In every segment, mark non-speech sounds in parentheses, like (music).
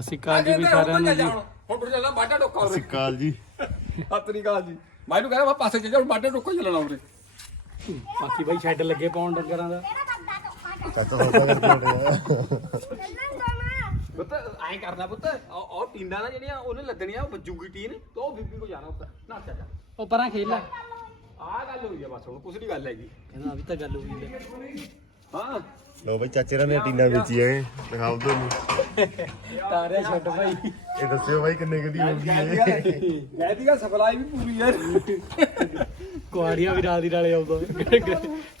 ਸਤਿ ਸ਼੍ਰੀ ਅਕਾਲ ਜੀ ਵੀ ਸਾਰਿਆਂ ਨੂੰ ਜੀ। ਹੁਣ ਫਿਰ ਚੱਲਣਾ ਬਾਟਾ ਡੋਕਾ ਉਰੇ। ਸਿਕਾਲ ਜੀ। ਸਤਰੀ ਅਕਾਲ ਜੀ। ਮੈਨੂੰ ਕਹਿੰਦਾ ਮੈਂ ਪਾਸੇ ਚੱਲ ਜਾ ਹੁਣ ਬਾਟਾ ਡੋਕਾ ਚੱਲਣਾ ਉਰੇ। ਬਾਕੀ ਬਾਈ ਸ਼ੈੱਡ ਲੱਗੇ ਪਾਉਣ ਡੰਗਰਾਂ ਦਾ। ਚਾਚਾ ਸੌਦਾ ਕਰਕੇ ਪੁੱਤ ਐਂ ਕਰਨਾ ਪੁੱਤ ਔਰ ਟੀਨਾਂ ਨਾ ਜਿਹੜੀਆਂ ਉਹਨੇ ਲੱਦਣੀਆਂ ਉਹ ਵੱਜੂਗੀ ਟੀਨ ਤੇ ਉਹ ਬੀਬੀ ਕੋ ਜਾਣਾ ਉੱਤੇ ਨਾ ਚੱਲ ਉਹ ਪਰਾਂ ਖੇਲ ਲੈ। ਆਹ ਗੱਲ ਹੋਈ ਆ ਬਸ ਹੁਣ ਕੁਛ ਨਹੀਂ ਗੱਲ ਹੈਗੀ। ਕਹਿੰਦਾ ਅਭੀ ਤਾਂ ਗੱਲ ਹੋਈ ਹੈ ਹਾਂ ਲੋ ਬਈ ਚਾਚੇ ਰਾਂ ਨੇ ਟੀਨਾ ਵੇਚੀ ਐ। ਦਿਖਾਓ ਤੁਹਾਨੂੰ। ਤਾਰਿਆ ਛੱਡ ਭਾਈ। ਇਹ ਦੱਸਿਓ ਬਾਈ ਕਿੰਨੇ ਕਦੀ ਹੋਊਗੀ ਇਹ ਮੈਂ ਦੀ ਗੱਲ ਸਪਲਾਈ ਵੀ ਪੂਰੀ ਯਾਰ ਕੁਆੜੀਆਂ ਵੀ ਰਾਤ ਦੀ ਨਾਲੇ ਆਉਂਦਾ।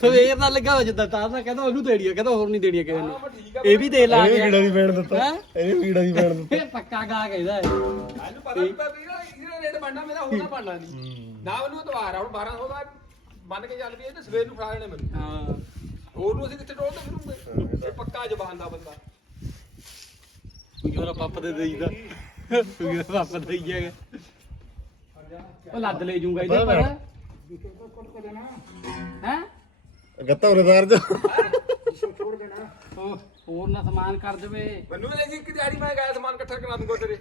ਸਵੇਰ ਦਾ ਲੱਗਾ ਹੋ ਜਿੱਦਾਂ ਤਾਰ ਦਾ ਕਹਿੰਦਾ ਉਹਨੂੰ ਦੇੜੀਆ ਕਹਿੰਦਾ ਹੋਰ ਨਹੀਂ ਦੇੜੀਆ ਕਿਸੇ ਨੂੰ। ਇਹ ਵੀ ਦੇ ਲਾ ਇਹ ਗਿਆ। ਕੀੜਾ ਦੀ ਪੈਣ ਦਿੱਤਾ? ਇਹ ਕੀੜਾ ਦੀ ਪੈਣ ਦਿੱਤਾ। ਇਹ ਪੱਕਾ ਗਾ ਕਹਿੰਦਾ ਹੈ ਮੈਨੂੰ ਪਤਾ ਵੀ ਇਹਦਾ ਰੇਟ ਬਣਨਾ ਮੇਰਾ ਨਾ ਬਣਨਾ ਨਹੀਂ ਨਾ ਉਹਨੂੰ ਦਵਾਰ ਆ ਹੁਣ 1200 ਦਾ ਮੰਨ ਕੇ ਚੱਲ ਵੀ ਇਹ ਤੇ ਸਵੇਰ ਨੂੰ ਫੜਾ ਲੈਣੇ ਮੈਨੂੰ। ਹਾਂ। ਹੋਰ ਨੂੰ ਅਸੀਂ ਕਿੱਥੇ ਟੋਲ ਤੇ ਫਿਰੂਗੇ? ਇਹ ਪੱਕਾ ਜ਼ਬਾਨ ਦਾ ਬੰਦਾ। ਜੋਰਾ ਪੱਪ ਦੇ ਦੇਈਦਾ ਜੋਰਾ ਪੱਪ ਦੇਈ ਜਾਗਾ ਉਹ ਲੱਦ ਲੈ ਜੂਗਾ ਇਹਦੇ ਪਰ ਹੈ? ਗੱਤਾ ਉਰੇ ਬਾਹਰ ਜਾ। ਉਹ ਹੋਰ ਨਾ ਸਮਾਨ ਕਰ ਦੇਵੇ। ਮੈਨੂੰ ਲੈ ਜੀ ਇੱਕ ਦਿਹਾੜੀ ਮੈਂ ਗਿਆ ਸਮਾਨ ਇਕੱਠਾ ਕਰਾ ਦੂੰਗਾ ਤੇਰੇ।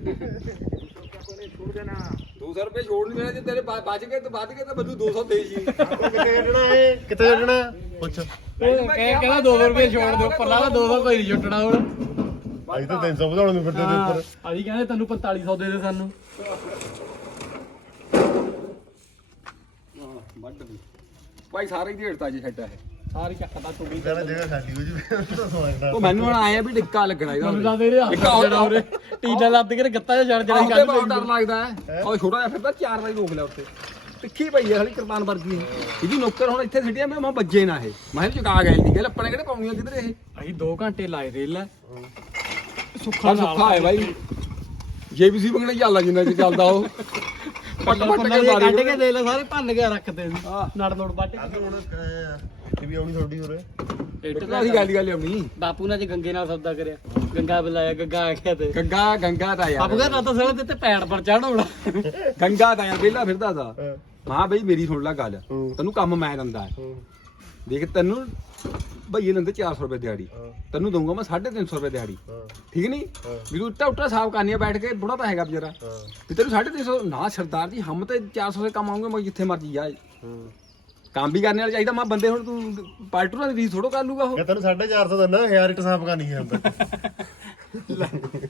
200 ਰੁਪਏ ਛੋੜ ਨਹੀਂ ਦੇਣਾ ਜੇ ਤੇਰੇ ਬਚ ਬਚ ਗਏ ਤੇ ਵੱਧ ਗਏ ਤਾਂ ਮੈਨੂੰ 200 ਦੇ ਜੀ। ਕਿੱਥੇ ਕੱਢਣਾ ਇਹ ਕਿੱਥੇ ਕੱਢਣਾ? ਪੁੱਛ। ਉਹ ਕਹਿ ਕਹਿੰਦਾ 200 ਰੁਪਏ ਛੋੜ ਦੇ ਉੱਪਰ ਲਾ 200 ਕੋਈ ਨਹੀਂ ਛੁੱਟਣਾ ਹੁਣ। ਅਸੀਂ ਤਾਂ 300 ਵਧਾਉਣ ਨੂੰ ਫਿਰਦੇ ਤੇ ਉੱਪਰ। ਅਸੀਂ ਕਹਿੰਦੇ ਤੈਨੂੰ 4500 ਦੇ ਦੇ ਸਾਨੂੰ। ਵੱਡ ਵੀ ਭਾਈ ਸਾਰੇ ਹੀ ਢੇੜਤਾ ਜੀ ਛੱਡਾ ਹੈ। ਸਾਰੀ ਚੱਕਦਾ ਟੁੱਟੀ ਕਹਿੰਦਾ ਜਗ੍ਹਾ ਖਾਲੀ ਹੋ ਜੀ ਤਾਂ ਸਮਾਨ ਉਹ ਮੈਨੂੰ ਹੁਣ ਆਇਆ ਵੀ ਡਿੱਕਾ ਲੱਗਣਾ ਇਹਦਾ ਮੈਨੂੰ ਲੱਗਦਾ ਇਹਦੇ ਹੱਥ ਇੱਕ ਹੋਰ ਜਿਹੜਾ ਉਰੇ। ਟੀਨਾ ਲੱਦ ਕੇ ਗੱਤਾ ਜਿਹਾ ਛੜ ਆਹ ਜਿਹੜਾ ਤੇ ਬਹੁਤ ਡਰ ਲੱਗਦਾ ਹੈ। ਉਹ ਛੋਟਾ ਜਿਹਾ ਫਿਰਦਾ ਚਾਰ ਵਾਰੀ ਰੋਕ ਲਿਆ ਉੱਤੇ। ਤਿੱਖੀ ਪਈ ਹੈ ਹਲੀ ਕਿਰਪਾਨ ਵਰਗੀ ਹੈ ਇਹਦੀ ਨੌਕਰ ਹੁਣ ਇੱਥੇ ਸਿੱਟਿਆ ਮੈਂ ਮੈਂ ਵੱਜੇ ਨਾ ਇਹ। ਮੈਂ ਚੁਕਾ ਗਏ ਦੀ ਗੱਲ ਆਪਣੇ ਕਿਹੜੇ ਪਾਉਣੀਆਂ ਕਿਧਰ ਇਹ? ਅਸੀਂ 2 ਘੰਟੇ ਲਾਏ ਰੇਲ ਸੁੱਖਾ ਸੁੱਖਾ ਹੈ ਬਾਈ। ਜੇਬੀਸੀ ਚੱਲਦਾ ਜਿੰਨਾ ਚ ਚੱਲਦਾ ਉਹ। ਪੱਟ ਪੱਟ ਕੇ ਕੱਢ ਮਾਰੀ ਕੇ ਦੇ ਲੈ ਸਾਰੇ ਭੰਨ ਕੇ ਰੱਖਦੇ ਸੀ। ਨੜ ਨੜ ਵੱਟ ਆ ਹੁਣ ਇਹ ਵੀ ਆਉਣੀ ਤੁਹਾਡੀ ਉਰੇ। ਇੱਟ ਟੱਕਾ ਦੀ ਗੱਲ ਦੀ ਗੱਲ ਆਉਣੀ। ਬਾਪੂ ਨੇ ਅੱਜ ਗੰਗੇ ਨਾਲ ਸੌਦਾ ਕਰਿਆ। ਗੰਗਾ ਬੁਲਾਇਆ ਗੰਗਾ ਆਖਿਆ ਤੇ। ਗੰਗਾ ਗੰਗਾ ਦਾ ਬਾਪੂ ਯਾਰ ਕਹਿੰਦਾ ਤਾਂ ਸਾਲੇ ਤੇ ਪੈੜ ਪਰ ਚੜਾਉਣਾ ਗੰਗਾ ਦਾ ਯਾਰ ਵਿਹਲਾ ਫਿਰਦਾ ਦਾ ਹਾਂ। ਮਾਂ ਬਈ ਮੇਰੀ ਸੁਣ ਲੈ ਗੱਲ। ਤੈਨੂੰ ਕੰਮ ਮੈਂ ਦਿੰਦਾ। ਦੇਖ ਤੈਨੂੰ ਭਈਏ ਲੈਂਦੇ 400 ਰੁਪਏ ਦਿਹਾੜੀ। ਹਾਂ। ਤੈਨੂੰ ਦਊਂਗਾ ਮੈਂ 350 ਰੁਪਏ ਦਿਹਾੜੀ। ਹਾਂ। ਠੀਕ ਨਹੀਂ? ਹਾਂ। ਵੀ ਤੂੰ ਉੱਟਾ ਉੱਟਾ ਸਾਫ਼ ਕਰਨੀ ਆ ਬੈਠ ਕੇ ਬੁੜਾ ਤਾਂ ਹੈਗਾ ਵਿਚਾਰਾ। ਹਾਂ। ਵੀ ਤੈਨੂੰ 350 ਨਾ ਸਰਦਾਰ ਜੀ ਹਮ ਤੇ 400 ਦੇ ਕੰਮ ਆਉਂਗੇ ਮੈਂ ਜਿੱਥੇ ਮਰਜ਼ੀ ਜਾ। ਹੂੰ। ਕੰਮ ਵੀ ਕਰਨੇ ਵਾਲਾ ਚਾਹੀਦਾ। ਮੈਂ ਬੰਦੇ ਹੁਣ ਤੂੰ ਪਾਲਟੂ ਨਾਲ ਦੀ ਥੋੜੋ ਕਰ ਲੂਗਾ ਉਹ। ਮੈਂ ਤੈਨੂੰ 450 ਦਿੰਦਾ 1000 ਇਟ ਸਾਫ਼ ਕਰਨੀ ਹੈ ਅੰਦਰ।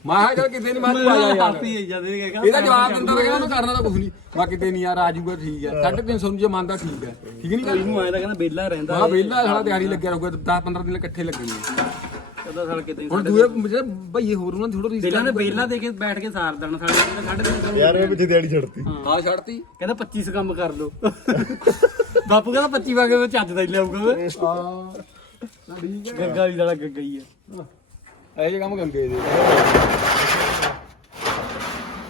ਮੈਂ ਕਿਹਾ ਚੱਲ ਕਿਤੇ ਨਹੀਂ ਮੈਂ ਤੂੰ ਆ ਜਾ ਯਾਰ। ਹਾਸੀ ਜਾਂਦੇ ਨੇ ਇਹਦਾ ਜਵਾਬ ਦਿੰਦਾ ਰਿਹਾ ਉਹਨੂੰ ਕਰਨਾ ਤਾਂ ਕੁਝ ਨਹੀਂ ਮੈਂ ਕਿਤੇ ਨਹੀਂ ਯਾਰ ਆ ਜਾਊਗਾ ਠੀਕ ਹੈ। 350 ਨੂੰ ਜੇ ਮੰਨਦਾ ਠੀਕ ਹੈ। ਠੀਕ ਨਹੀਂ ਗੱਲ? ਇਹਨੂੰ ਆਇਆ ਤਾਂ ਕਹਿੰਦਾ ਬੇਲਾ ਰਹਿੰਦਾ। ਮੈਂ ਵਿਹਲਾ ਸਾਲਾ ਦਿਹਾੜੀ ਲੱਗਿਆ ਰਹੂਗਾ 10 15 ਦਿਨ ਇਕੱਠੇ ਲੱਗਣੇ ਕਹਿੰਦਾ ਸਾਲ ਕਿਤੇ ਹੁਣ ਦੂਏ ਜਿਹੜੇ ਭਈਏ ਹੋਰ ਉਹਨਾਂ ਦੀ ਥੋੜਾ ਰੀਸ ਬੇਲਾ ਨੇ ਬੇਲਾ ਦੇ ਕੇ ਬੈਠ ਕੇ ਸਾਰ ਦੇਣਾ ਸਾਡੇ ਕੋਲ ਸਾਢੇ ਤਿੰਨ ਸੌ। ਯਾਰ ਇਹ ਵਿੱਚ ਦਿਹਾੜੀ ਛੱਡਤੀ। ਹਾਂ। ਛੱਡਤੀ ਕਹਿੰਦਾ 25 ਕੰਮ ਕਰ ਲਓ। ਬਾਪੂ ਕਹਿੰਦਾ 25 ਵਾਗੇ ਵਿੱਚ ਚੱਜ ਦਾ ਹੀ ਲਿਆਊਗਾ। ਹਾਂ। ਠੀਕ ਹੈ। ਗੰਗਾ ਵੀ ਸਾਲਾ ਗੰਗਾ ਹੀ ਆ ਇਹ ਜੇ ਕੰਮ ਗੰਗੇ ਦੇ।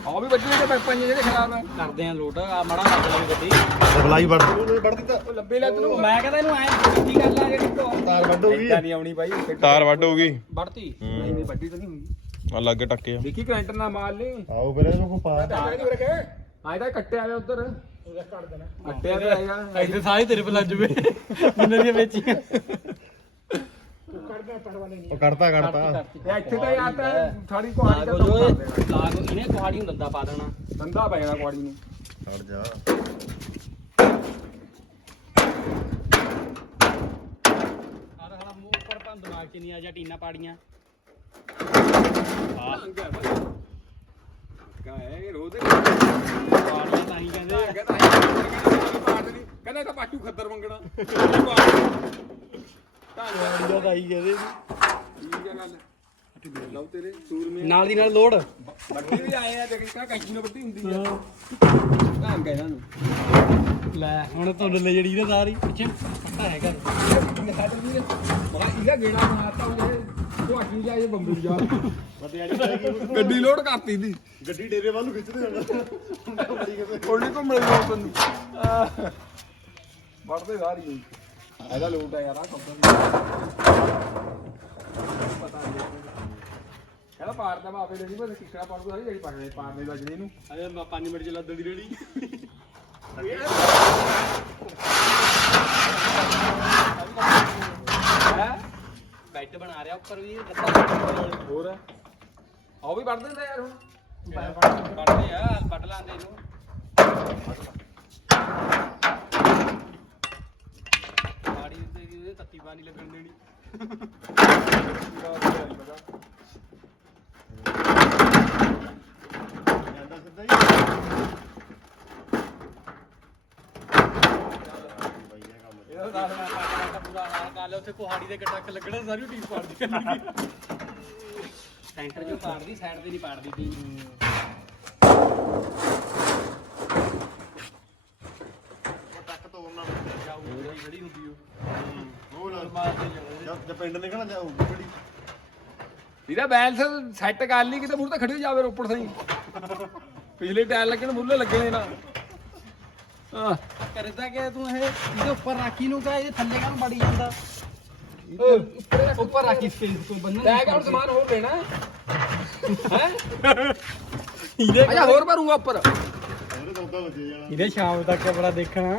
ਆ ਵੀ ਬੱਚੇ ਜਿਹੜੇ ਪੰਜ ਜਿਹੜੇ ਖਰਾਬ ਆ। ਕਰਦੇ ਆ ਲੋਟ ਆ ਮੜਾ ਲੱਗ ਲਈ ਗੱਡੀ। ਸਪਲਾਈ ਵੱਢ। ਉਹਨੇ ਵੱਢ ਦਿੱਤਾ ਉਹ ਲੱਭੇ ਲੱਤ ਨੂੰ। ਮੈਂ ਕਹਿੰਦਾ ਇਹਨੂੰ ਐ ਕੀ ਗੱਲ ਆ ਜਿਹੜੀ ਤੋਂ ਤਾਰ ਵੱਢ ਹੋ ਗਈ ਏਦਾਂ ਨਹੀਂ ਆਉਣੀ ਬਾਈ ਤਾਰ ਵੱਢ ਹੋ। ਗਈ ਵੱਢਤੀ ਨਹੀਂ ਨਹੀਂ ਵੱਢੀ ਤਾਂ ਨਹੀਂ ਹੋਈ ਆ ਲੱਗੇ ਟੱਕੇ ਆ। ਦੇਖੀ ਕਰੰਟ ਨਾ ਮਾਰ ਲਈ ਆਓ ਫਿਰ ਇਹਨੂੰ ਕੋ ਪਾ। ਆਏ ਤਾਂ ਕੱਟਿਆ ਆ ਉਧਰ। ਕੱਟ ਦੇਣਾ ਕੱਟਿਆ ਤੇ ਆਇਆ ਇੱਥੇ ਸਾਰੇ ਤੇਰੇ ਪੇ ਲੱਜ ਵੇ ਜਿੰਨੇ ਦੀਆਂ ਵੇਚੀਆਂ। ਉਹ ਕੱਢਤਾ ਕੱਢਤਾ। ਇਹ ਇੱਥੇ ਤਾਂ ਯਾਰ ਤਾਂ ਸਾਡੀ ਕੁਆੜੀ ਦਾ ਕੰਮ ਜੋ ਕਰ ਦੇਣਾ ਲਾਗੋ ਇਹਨੇ ਕੁਹਾੜੀ ਨੂੰ ਦੰਦਾ ਪਾ ਦੇਣਾ। ਧੰਦਾ ਪੈ ਜਾਣਾ ਕੁਆੜੀ ਨੂੰ। ਛੱਡ ਜਾ। ਆਹ ਸਾਲਾ ਮੂੰਹ ਉੱਪਰ ਭੰਨ ਦਿਮਾਗ 'ਚ ਨਹੀਂ ਆ ਜਾ ਟੀਨਾ ਪਾੜੀਆਂ। ਕਾਏ ਰੋਜ਼ ਪਾੜੀਆਂ ਤਾਂ ਹੀ ਕਹਿੰਦੇ ਆ। ਕਹਿੰਦਾ ਤਾਂ ਪਾਟੂ ਖੱਦਰ ਮੰਗਣਾ। ਪਾੜੀਆਂ ਤਾਂ ਹੀ ਕਹਿੰਦੇ ਠੀਕ ਹੈ ਗੱਲ। ਲਓ ਤੇਰੇ ਸੂਰਮੇ ਨਾਲ ਦੀ ਨਾਲ ਲੋੜ। ਬੱਟੀ ਵੀ ਆਏ ਆ ਦੇਖ ਕਿਹੜਾ ਕੈਂਚੀ ਨਾਲ ਬੱਟੀ ਹੁੰਦੀ ਆ। ਹੈ। ਇਹਨਾਂ ਨੂੰ। ਲੈ। ਹੁਣ ਤੁਹਾਨੂੰ ਲੈ ਜਿਹੜੀ ਇਹਦਾ ਸਾਰੀ। ਪਿੱਛੇ ਪੱਟਾ ਹੈਗਾ ਸਾਡੇ ਵੀਰ ਮਗਾ ਇਹਦਾ ਗੇੜਾ ਮਾਰਤਾ ਉਹ ਤੁਹਾਡੀ ਜਾ ਇਹ ਬੰਬੂ ਜਾ ਗੱਡੀ ਲੋਡ ਕਰਤੀ ਦੀ। ਗੱਡੀ ਡੇਰੇ ਵੱਲ ਨੂੰ ਖਿੱਚਦੇ ਜਾਣਾ ਨਹੀਂ ਘੁੰਮਣ ਦੀ ਲੋੜ ਤੈਨੂੰ ਵੜਦੇ ਸਾਰੀ ਹੀ। ਇਹਦਾ ਲੋਟ ਆ ਯਾਰ ਆ ਕੰਪਨੀ ਪਤਾ ਨਹੀਂ ਕਹਿੰਦਾ ਪਾਰ ਦਾ ਬਾਪੇ ਦੇ ਨਹੀਂ ਬਸ ਕਿਕੜਾ ਪਾੜੂ ਸਾਰੀ ਜਿਹੜੀ ਪਾੜਨੇ ਪਾੜਨੇ ਵੱਜਣੇ ਇਹਨੂੰ। ਅਰੇ 5 ਮਿੰਟ ਚ ਲੱਦਣ ਦੀ ਰੇੜੀ। ਬੈੱਡ ਬਣਾ ਰਿਹਾ ਉੱਪਰ ਵੀ ਲੱਤਾਂ ਹੋਰ? ਆਓ ਵੀ ਵੱਢ ਦਿੰਦਾ ਯਾਰ ਹੁਣ। ਕੱਢਦੇ ਆ ਕੱਢ ਲਾਂਦੇ ਇਹਨੂੰ। ਬਾੜੀ ਉੱਤੇ ਇਹਦੇ ਤੱਤੀ ਪਾਣੀ ਲੱਗਣ ਦੇਣੀ। ਜਾਂਦਾ ਸਿੱਧਾ ਹੀ ਬਈਆ ਕੰਮ ਇਹਦਾ ਦੱਸ ਮੈਂ ਕੱਟ ਕੱਟ ਪੂਰਾ ਹਾਲ ਕਰ ਲਿਆ ਉੱਥੇ ਕੁਹਾੜੀ ਦੇ ਗੱਟਕ ਲੱਗਣਾ ਸਾਰੀ ਟੀਮ ਪਾੜ ਦੀ ਸੈਂਟਰ ਜੋ ਪਾੜਦੀ ਸਾਈਡ ਤੇ ਨਹੀਂ ਪਾੜਦੀ ਟੀਮ ਉਹ ਟੱਕ ਤੋੜਨਾ ਜਾਊਗੀ ਜਿਹੜੀ ਹੁੰਦੀ ਉਹ ਉਹ ਨਾ ਮਾਰਦੇ ਜਾਂਦੇ ਜਦ ਪਿੰਡ ਨਿਕਲਣਾ ਜਾਊਗੀ ਬੜੀ ਇਹਦਾ ਬੈਲੈਂਸ ਸੈੱਟ ਕਰ ਲਈ, ਕਿਤੇ ਮੂਹਰੇ ਤਾਂ ਖੜੀ ਹੋ ਜਾਵੇ ਰੋਪੜ ਸਹੀ। ਪਿਛਲੇ ਟਾਇਰ ਲੱਗਣ, ਮੂਹਰੇ ਲੱਗੇ ਨੇ ਨਾ। ਕਰਦਾ ਕਿ ਤੂੰ ਇਹ? ਇਹਦੇ ਉੱਪਰ ਰਾਖੀ ਨੂੰ ਇਹਦੇ ਥੱਲੇ ਕਾਹਨੂੰ ਬੜੀ ਜਾਂਦਾ? ਉੱਪਰ ਉੱਪਰ ਰਾਖੀ ਸਪੇਸ ਕੋਈ ਬੰਨਣਾ ਲੈ ਕੇ ਹੁਣ ਸਮਾਨ ਹੋਰ ਲੈਣਾ। ਹੈ? ਇਹਦੇ ਅੱਛਾ ਹੋਰ ਭਰੂੰਗਾ ਉੱਪਰ। ਇਹਦੇ ਸ਼ਾਮ ਤੱਕ ਬੜਾ ਦੇਖਣਾ।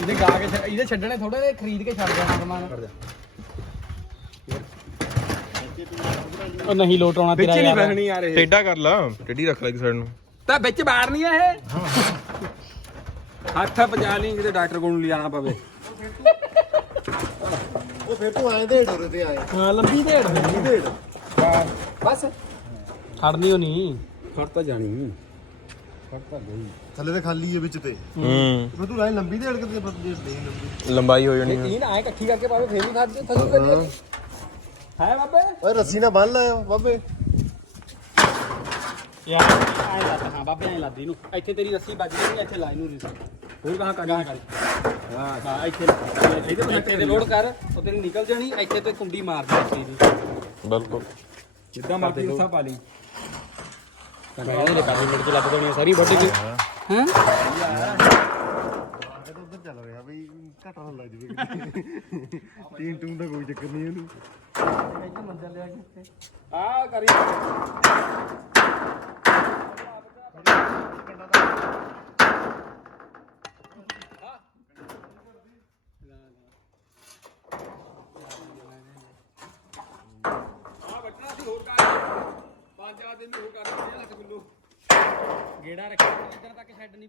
ਇਹਦੇ ਗਾ ਕੇ ਛੱਡ- ਇਹਦੇ ਛੱਡਣੇ ਥੋੜੇ ਜਿਹੇ ਖਰੀਦ ਕੇ ਛੱਡ ਜਾਣਾ ਸਮਾਨ। ਉਹ ਨਹੀਂ ਲੋਟ ਆਉਣਾ ਵਿੱਚ ਤੇਰਾ ਨਹੀਂ ਯਾਰ। ਬੈਠਣੀ ਯਾਰ ਇਹ। ਟੇਡਾ ਕਰ ਲਾ ਟੇਡੀ ਰੱਖ ਲੈ ਇੱਕ ਸਾਈਡ ਨੂੰ। ਤਾਂ ਵਿੱਚ ਬਾੜ ਨਹੀਂ ਆ ਇਹ। ਹੱਥ ਪਜਾ ਲਈ ਕਿਤੇ ਡਾਕਟਰ ਕੋਲ ਨੂੰ ਲਿਜਾਣਾ ਪਵੇ। ਉਹ ਫਿਰ ਤੂੰ ਆਏ ਦੇ ਡੋਰੇ ਤੇ ਆਏ ਹਾਂ ਲੰਬੀ ਢੇੜ ਲੰਬੀ ਢੇੜ ਬਸ। ਖੜਨੀ ਹੋ ਨਹੀਂ ਖੜ ਤਾਂ ਜਾਣੀ ਥੱਲੇ ਤੇ ਖਾਲੀ ਹੈ ਵਿੱਚ ਤੇ। ਹੂੰ। ਫਿਰ ਤੂੰ ਆਏ ਲੰਬੀ ਦੇ ਅੜਕ ਤੇ ਫਿਰ ਦੇ ਦੇ ਲੰਬੀ। ਲੰਬਾਈ ਹੋ ਜਾਣੀ ਇਹ ਨਾ ਆਏ ਇਕੱਠੀ ਕਰਕੇ ਪਾਵੇ ਫੇਰ ਨਹੀਂ ਖਾਦੇ ਥੱਲੇ ਕਰੀ ਹੈ। ਬਾਬੇ? ਓਏ ਰੱਸੀ ਨਾਲ ਬੰਨ ਲੈ ਬਾਬੇ। ਯਾਰ ਐ ਲੱਤ ਹਾਂ ਬਾਬੇ ਐ ਲੱਦੀ ਨੂੰ ਇੱਥੇ ਤੇਰੀ ਰੱਸੀ ਵੱਜ ਗਈ ਇੱਥੇ ਲਾ ਇਹਨੂੰ ਰਿਸ। ਹੋਰ ਕਹਾਂ ਕਰ ਹਾਂ ਹਾਂ ਇੱਥੇ ਇਹਦੇ ਇੱਥੇ ਤੇ ਲੋਡ ਕਰ ਉਹ ਤੇਰੀ ਨਿਕਲ ਜਾਣੀ ਇੱਥੇ ਤੇ ਕੁੰਡੀ ਮਾਰ ਦੇ ਰੱਸੀ ਦੀ ਬਿਲਕੁਲ। ਜਿੱਦਾਂ ਮਰਜ਼ੀ ਉਸਾ ਪਾ ਲਈ। ਕਹਿੰਦੇ ਨੇ ਕਾਫੀ ਮਿੰਟ ਚ ਲੱਗ ਜਾਣੀ ਸਾਰੀ ਵੱਡੀ ਦੀ ਹਾਂ। ਇਹ ਤਾਂ ਉਧਰ ਚੱਲ ਰਿਹਾ ਬਈ ਘਟਾ ਲੱਗ ਜਵੇ ਟੀਨ ਟੂਨ ਦਾ ਕੋਈ ਚੱਕਰ ਨਹੀਂ ਇਹਨੂੰ ਆ ਕਰੀ ਆ ਬੱਟਣਾ ਸੀ ਹੋਰ ਕਰ ਪੰਜ ਆ ਦਿਨ ਹੋਰ ਕਰ 50 ਲੱਖ ਕਿਲੋ ਗੇੜਾ ਰੱਖਿਆ ਇੱਧਰ ਤੱਕ ਛੱਡ ਨਹੀਂ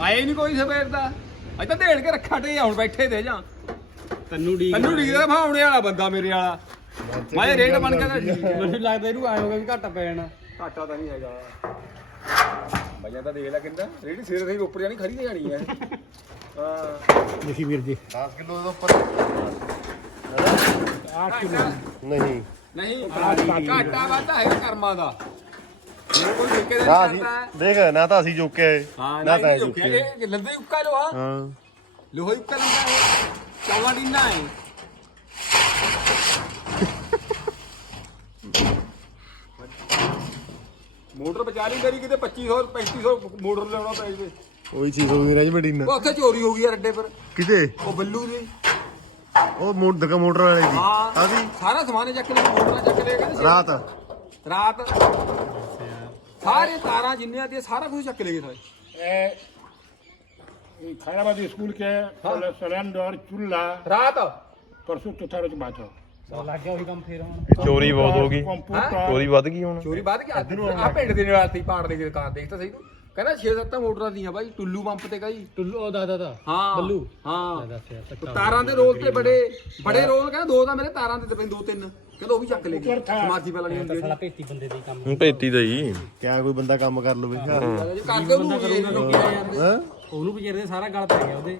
ਆਏ ਨਹੀਂ ਕੋਈ ਸਵੇਰ ਦਾ। ਅੱਜ ਤਾਂ ਢੇੜ ਕੇ ਰੱਖਾ ਟੇ ਹੁਣ ਬੈਠੇ ਦੇ ਜਾਂ। ਤੈਨੂੰ ਡੀ ਤੈਨੂੰ ਡੀਕਦਾ ਭਾਉਣੇ ਵਾਲਾ ਬੰਦਾ ਮੇਰੇ ਵਾਲਾ। ਮੈਂ ਰੇਟ ਬਣ ਕੇ ਤਾਂ ਠੀਕ ਹੈ ਮੈਨੂੰ ਲੱਗਦਾ ਇਹਨੂੰ ਆਏ ਹੋਗਾ ਵੀ ਘੱਟ ਪੈ ਜਾਣਾ ਘਾਟਾ ਤਾਂ ਨਹੀਂ ਹੈਗਾ। ਭਈਆ ਤਾਂ ਦੇਖ ਲੈ ਕਿੰਨਾ। ਰੇੜੀ ਸਿਰ ਤੇ ਉੱਪਰ ਜਾਣੀ ਖਰੀ ਤੇ ਜਾਣੀ ਹੈ ਹਾਂ। ਦੇਖੀ ਵੀਰ ਜੀ। 10 ਕਿਲੋ ਦੇ ਉੱਪਰ। 8 ਕਿਲੋ। ਨਹੀਂ। ਨਹੀਂ। ਘਾਟਾ ਵਾਧਾ ਹੈਗਾ ਕਰਮਾਂ ਦਾ। ਜੇ ਕੋਈ ਠੇਕੇ ਦੇ ਨਾ ਅਸੀਂ ਕਰਦਾ ਦੇਖ ਨਾ ਤਾਂ ਅਸੀਂ ਜੋਕੇ ਆਏ। ਹਾਂ ਨਾ ਨਾ ਤਾਂ ਇਹ ਜੋਕੇ ਜੋਕੇ ਇਹ ਲੱਦੇ ਉੱਕਾ ਲੋਹਾ। ਹਾਂ। ਲੋਹਾ ਹੀ ਉੱਕਾ ਲੰਦਾ ਹੈ ਚੌਲਾ ਡਿੰਨਾ ਹੈ ਮੋਟਰ ਲਈ ਮੇਰੀ ਕਿਤੇ 2500 3500 ਮੋਟਰ ਲਿਆਉਣਾ ਪੈ ਜਵੇ। ਉਹੀ ਚੀਜ਼ ਹੋ ਗਈ ਰਾਜ ਮਡੀਨਾ ਉਹ ਉੱਥੇ ਚੋਰੀ ਹੋ ਗਈ ਯਾਰ ਅੱਡੇ ਪਰ। ਕਿਤੇ? ਉਹ ਬੱਲੂ ਦੀ। ਉਹ ਮੋਟ ਦਕਾ ਮੋਟਰ ਵਾਲੇ ਦੀ। ਹਾਂ। ਆਦੀ ਸਾਰਾ ਸਮਾਨ ਚੱਕ ਲਿਆ ਮੋਟਰਾਂ ਚੱਕ ਲਿਆ ਕਹਿੰਦੇ ਰਾਤ। ਰਾਤ। ਸਾਰੇ ਤਾਰਾਂ ਜਿੰਨੀਆਂ ਤੇ ਸਾਰਾ ਕੁਝ ਚੱਕ ਲਏ ਸਾਰੇ खैराबाद स्कूल के सिलेंडर चूल्हा ਰਾਤ परसों चौथा रोज बात हो ਲੱਗ ਗਿਆ ਉਹੀ ਕੰਮ ਫੇਰ ਹੁਣ ਚੋਰੀ ਬਹੁਤ ਹੋ ਗਈ कंप्यूटर ਚੋਰੀ ਵੱਧ ਗਈ ਹੁਣ ਚੋਰੀ ਵੱਧ ਗਿਆ ਆ ਪਿੰਡ ਦੇ ਨਾਲ ਤੀ ਪਾੜ ਦੇ ਕੇ ਦੁਕਾਨ ਦੇਖ ਤਾਂ ਸਹੀ ਤੂੰ ਕਹਿੰਦਾ 6-7 ਮੋਟਰਾਂ ਦੀਆਂ ਬਾਈ ਟੁੱਲੂ ਪੰਪ ਤੇ ਕਈ ਟੁੱਲੂ ਉਹ ਦਾ ਦਾ ਦਾ ਹਾਂ ਬੱਲੂ। ਹਾਂ। ਦੱਸ ਯਾਰ ਧੱਕਾ ਤਾਰਾਂ ਦੇ ਰੋਲ ਤੇ ਬੜੇ ਬੜੇ ਰੋਲ ਕਹਿੰਦਾ ਦੋ ਤਾਂ ਮੇਰੇ ਤਾਰਾਂ ਦੇ ਤੇ ਦੋ ਤਿੰਨ। ਕਹਿੰਦਾ ਉਹ ਵੀ ਚੱਕ ਲੈ ਗਏ ਸਮਾਜੀ ਵਾਲਾ ਨਹੀਂ ਹੁੰਦੀ ਸਾਲਾ ਭੇਤੀ ਬੰਦੇ ਦੇ ਹੀ ਕੰਮ ਭੇਤੀ ਦਾ ਹੀ ਕਿਆ ਕੋਈ ਬੰਦਾ ਕੰਮ ਕਰ ਲਵੇ ਕਰਕੇ ਉਹਨੂੰ ਵੀ ਇਹਨਾਂ ਨੂੰ ਕਿਹਾ ਯਾਰ ਹੈਂ? ਉਹਨੂੰ ਵਿਚਾਰੇ ਸਾਰਾ ਗਲ ਪੈ ਗਿਆ ਉਹਦੇ।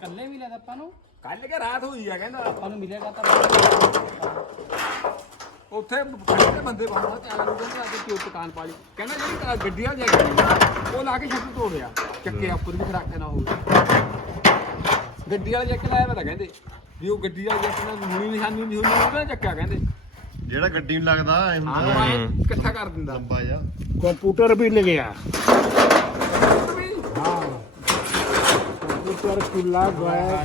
ਕੱਲੇ ਵੀ ਲੱਗਦਾ ਆਪਾਂ ਨੂੰ। ਕੱਲ ਕੇ ਰਾਤ ਹੋਈ ਆ ਕਹਿੰਦਾ। ਆਪਾਂ ਨੂੰ ਮਿਲੇਗਾ ਤਾਂ ਉੱਥੇ ਖੜੇ ਬੰਦੇ ਬਾਹਰ। ਚਾਰ ਨੂੰ ਕਹਿੰਦਾ ਅੱਜ ਕਿਉਂ ਦੁਕਾਨ ਪਾ ਲਈ? ਕਹਿੰਦਾ ਜਿਹੜੀ ਗੱਡੀਆਂ ਜਾ ਕੇ ਉਹ ਲਾ ਕੇ ਛੱਤ ਤੋੜਿਆ। ਚੱਕੇ ਉੱਪਰ ਵੀ ਖੜਾਕੇ ਨਾ ਹੋਵੇ। ਗੱਡੀ ਵਾਲਾ ਜੱਕ ਲਾਇਆ ਪਤਾ ਕਹਿੰਦੇ। ਵੀ ਉਹ ਗੱਡੀ ਵਾਲਾ ਜੱਕ ਨਾਲ ਨੂਣੀ ਨਿਸ਼ਾਨੀ ਨਹੀਂ ਹੁੰਦੀ ਉਹਦਾ ਚੱਕਿਆ ਕਹਿੰਦੇ। ਜਿਹੜਾ ਗੱਡੀ ਨੂੰ ਲੱਗਦਾ ਐ ਹੁੰਦਾ ਇਕੱਠਾ ਕਰ ਦਿੰਦਾ। ਲੰਬਾ ਜਾ ਕੰਪਿਊਟਰ ਵੀ ਲੱਗਿਆ ਹਾਂ। ਕੰਪਿਊਟਰ ਕੁੱਲਾ ਗਾਇਆ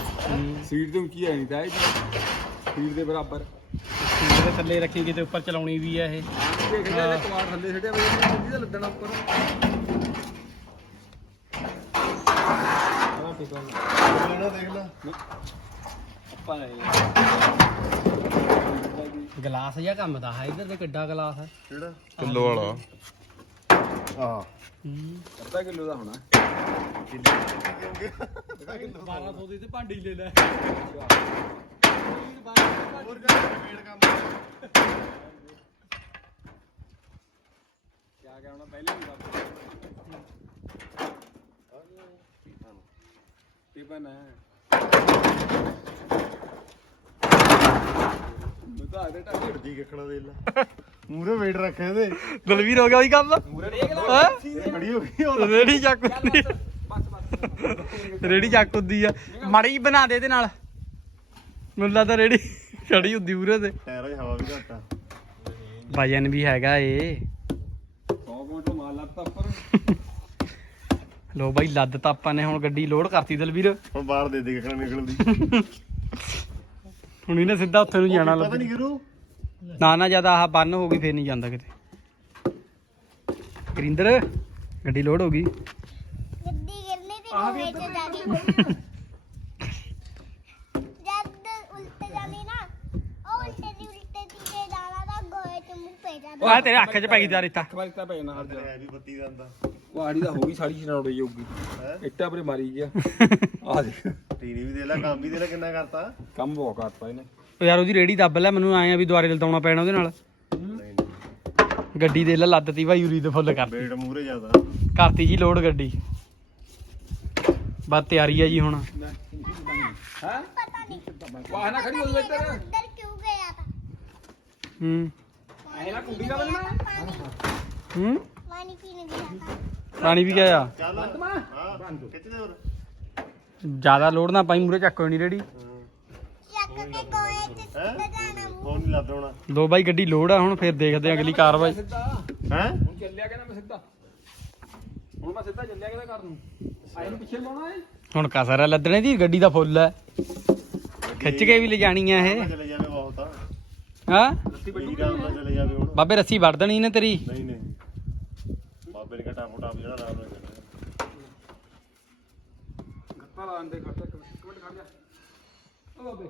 ਸੀਟ ਤੇ ਉੱਚੀ ਨਹੀਂ ਤਾਂ ਸੀਟ ਦੇ ਬਰਾਬਰ। ਇਹਦੇ ਥੱਲੇ ਰੱਖੀ ਕਿਤੇ ਉੱਪਰ ਚਲਾਉਣੀ ਵੀ ਆ ਇਹ। ਦੇਖ ਲੈ ਇਹ ਕਵਾੜ ਥੱਲੇ ਛੱਡਿਆ ਬਈ ਇਹਦਾ ਲੱਦਣਾ ਉੱਪਰ। ਲੈਣਾ ਦੇਖ। ਲੈ। ਆਪਾਂ ਲੈ ਗਲਾਸ ਜਿਹਾ ਕੰਮ ਦਾ ਹੈ ਇਧਰ ਤੇ ਕਿੱਡਾ ਗਲਾਸ ਹੈ। ਕਿਹੜਾ? ਕਿਲੋ ਵਾਲਾ। ਆ ਅੱਧਾ ਕਿਲੋ ਦਾ ਹੋਣਾ। 1200 ਦੀ ਤੇ ਭਾਂਡੀ ਲੈ ਲੈ। ਕਿਆ ਕਿਆ ਹੋਣਾ? ਪਹਿਲੇ ਵੀ ਦੱਸ। ਕੀ ਬਣਾ ਬਤਾ ਦੇ ਟਾ ਜੀ ਕਿਖੜਾ ਦੇ ਲੈ। ਮੂਰੇ ਵੇਟ ਰੱਖਿਆ ਇਹਦੇ। ਦਲਵੀਰ ਹੋ ਗਿਆ ਉਹੀ ਕੰਮ? ਖੜੀ ਹੋ ਗਈ ਉਹ ਰੇੜੀ ਚੱਕ ਹੁੰਦੀ ਬਸ ਬਸ ਰੇੜੀ ਚੱਕ ਹੁੰਦੀ ਆ। ਮਾੜੀ ਬਣਾ ਦੇ ਇਹਦੇ ਨਾਲ। ਮੈਨੂੰ ਲੱਗਦਾ ਰੇੜੀ ਖੜੀ ਹੁੰਦੀ ਉਰੇ ਤੇ। ਟਾਇਰਾਂ 'ਚ ਹਵਾ ਵੀ ਘੱਟ ਆ। ਵਜਨ ਵੀ ਹੈਗਾ ਏ। 100 ਕੁਇੰਟਲ ਮਾਲ ਲੱਤਾ ਉੱਪਰ ਲੋ ਬਾਈ ਲੱਦ ਤਾਂ ਆਪਾਂ ਨੇ ਹੁਣ ਗੱਡੀ ਲੋਡ ਕਰਤੀ ਦਲਵੀਰ। ਹੁਣ ਬਾਹਰ ਦੇ ਦੇ ਕਿਖੜਾ ਨਿਕਲਦੀ ਹੁਣ ਇਹਨੇ ਸਿੱਧਾ ਉੱਥੇ ਨੂੰ ਜਾਣਾ ਪਤਾ ਲੱਗ ਨਹੀਂ ਕਿਰੂ ਨਾ ਨਾ ਜ਼ਿਆਦਾ ਆਹ ਬੰਨ ਹੋ ਗਈ ਫੇਰ ਨਹੀਂ ਜਾਂਦਾ ਕਿਤੇ। ਕਰਿੰਦਰ ਗੱਡੀ ਲੋਡ ਹੋ ਗਈ। ਗੱਡੀ ਗਿਰਨੇ ਤੇ ਗੋਹੇ ਚ ਜਾ ਗਈ ਜਦ ਉਲਟ ਜਾਂਦੀ ਨਾ ਉਹ ਉਲਟੇ ਦੀ ਉਲਟੇ ਦੀ ਜਾਣਾ ਤਾਂ ਗੋਹੇ ਚ ਮੁੱਕ ਪੈ ਜਾਂਦਾ। ਉਹ ਆ ਤੇਰੇ ਅੱਖ 'ਚ ਪੈ ਗਈ ਦਾ ਰੇਤਾ ਵਾਲੀ ਤਾਂ ਪੈ ਜਾਣਾ ਹਰ ਜਾ। ਐ ਵੀ ਬੱਤੀ ਦਾ ਆਂਦਾ ਕੁਆੜੀ ਦਾ ਹੋ ਗਈ ਸਾੜੀ ਛਣਾਉੜ ਜਾਊਗੀ ਇੱਟਾਂ ਪਰੇ ਮਾਰੀ ਗਿਆ। (laughs) ਆ ਦੇਖ। ਟੀਨੀ ਵੀ ਦੇ ਲੈ ਕੰਮ ਵੀ ਦੇ ਲੈ ਕਿੰਨਾ ਕਰਤਾ। ਕੰਮ ਬਹੁਤ ਕਰਤਾ ਇਹਨੇ। ਉਹ ਯਾਰ ਉਹਦੀ ਰੇੜੀ ਦੱਬ ਲੈ ਮੈਨੂੰ ਆਏ ਆ ਵੀ ਦੁਆਰੇ ਲਦਾਉਣਾ ਪੈਣਾ ਉਹਦੇ ਨਾਲ। ਗੱਡੀ ਦੇ ਲੈ ਲੱਦਤੀ ਭਾਈ ਯੂਰੀ ਦੇ ਫੁੱਲ ਕਰ ਵੇਟ ਮੂਰੇ ਜ਼ਿਆਦਾ। ਕਰਤੀ ਜੀ ਲੋਡ ਗੱਡੀ। ਬਸ ਤਿਆਰੀ ਆ ਜੀ ਹੁਣ। ਹੈ ਪਤਾ ਨਹੀਂ ਵਾਹ ਨਾ ਖੜੀ ਹੋ ਇੱਧਰ। ਅੰਦਰ ਕਿਉਂ ਗਿਆ ਤਾਂ ਹੂੰ। ਐ ਨਾ ਕੁੰਡੀ ਦਾ ਬੰਨਾ ਹੂੰ। ਪਾਣੀ ਪੀਣ ਗਿਆ ਤਾਂ ਪਾਣੀ ਵੀ ਗਿਆ ਆ। ਚੱਲ। ਹਾਂ ਖਿੱਚ ਦੇ ਹੋਰ। ਜ਼ਿਆਦਾ ਲੋਡ ਨਾ ਪਾਈ ਮੂਰੇ ਚੱਕ ਨਹੀਂ ਰੇੜੀ। ਚੱਕ ਕੇ ਲੱਦ ਹੋਣਾ ਦੋ ਬਾਈ ਗੱਡੀ ਲੋਡ ਆ ਹੁਣ ਫੇਰ ਦੇਖਦੇ ਆ ਅਗਲੀ ਕਾਰਵਾਈ। ਹੈ? ਹੁਣ ਚੱਲਿਆ ਕਹਿੰਦਾ ਮੈਂ ਸਿੱਧਾ। ਹੁਣ ਮੈਂ ਸਿੱਧਾ ਚੱਲਿਆ ਕਹਿੰਦਾ ਕਰ ਨੂੰ। ਆਏ ਨੂੰ ਪਿੱਛੇ ਲਾਉਣਾ ਹੈ ਹੁਣ ਕਸਰ ਆ ਲੱਦਣੇ ਦੀ ਗੱਡੀ ਦਾ ਫੁੱਲ ਹੈ ਖਿੱਚ ਕੇ ਵੀ ਲਿਜਾਣੀ ਆ ਇਹ। ਚਲੇ ਜਾਵੇ ਬਹੁਤ ਆ। ਹਾਂ? ਇਹੀ ਰਾਮ ਨਾਲ ਚਲੇ ਜਾਵੇ ਹੁਣ। ਬਾਬੇ ਰੱਸੀ ਵੜ ਦੇਣੀ ਨੇ ਤੇਰੀ। ਨਹੀਂ ਨਹੀਂ। ਬਾਬੇ ਨੇ ਘਟਾ ਫੋਟਾ ਜਿਹੜਾ ਰਾਮ ਨਾਲ ਗੱਤਾ ਲਾਉਣ ਦੇ ਖੜਦਾ ਇੱਕ ਮਿੰਟ ਖੜ ਜਾ। ਓ ਬਾਬੇ।